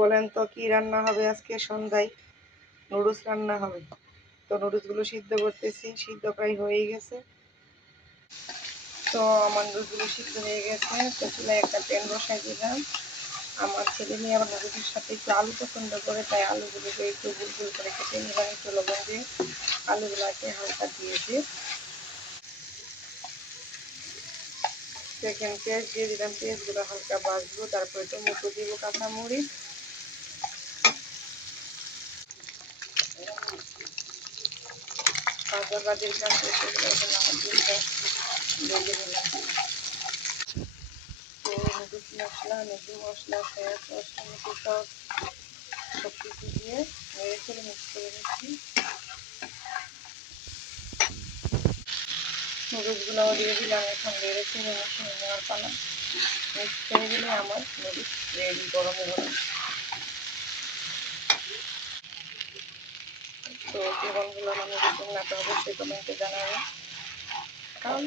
বলেন তো কি রান্না হবে আজকে সন্ধ্যায়? নুডলস রান্না হবে। তো নুডলসগুলো সিদ্ধ করতেছি, সিদ্ধ প্রায় হয়ে গেছে। তো আমার নুডলসগুলো সিদ্ধ হয়ে গেছে, তো চুলায় একটা প্যান বসাই দিলাম। আমার ছেলে মেয়ে আবার নুডলসের সাথে একটু আলু পছন্দ করে, তাই আলুগুলোকে একটু গোল গোল করে কেটে নিলাম, একটু লবণ দিয়ে আলুগুলোকে হালকা দিয়ে দিয়ে সেখানে পেঁয়াজ দিয়ে দিলাম। পেঁয়াজগুলো হালকা ভাজবো, তারপরে টমেটো দিব, কাঁচামরিচ, ভাজা ভাজির কাজ সেগুলো এখন আমার দুধটা ভেজে নিলাম। তো নুডলস মশলা, ম্যাগি মশলা, সয়া সস, টমেটো সস সব কিছু দিয়ে নেড়ে চেড়ে মিক্স করে নিচ্ছি। নুডলসগুলোও দিয়ে দিলাম, এখন নেড়ে চেড়ে মিশিয়ে নেওয়ার পালা। মিক্স করে দিলে আমার নুডলস রেডি গরম গরম। তো কেমন হলো আমার নুডলস রান্নাটা অবশ্যই কমেন্টে জানাবেন। কারণ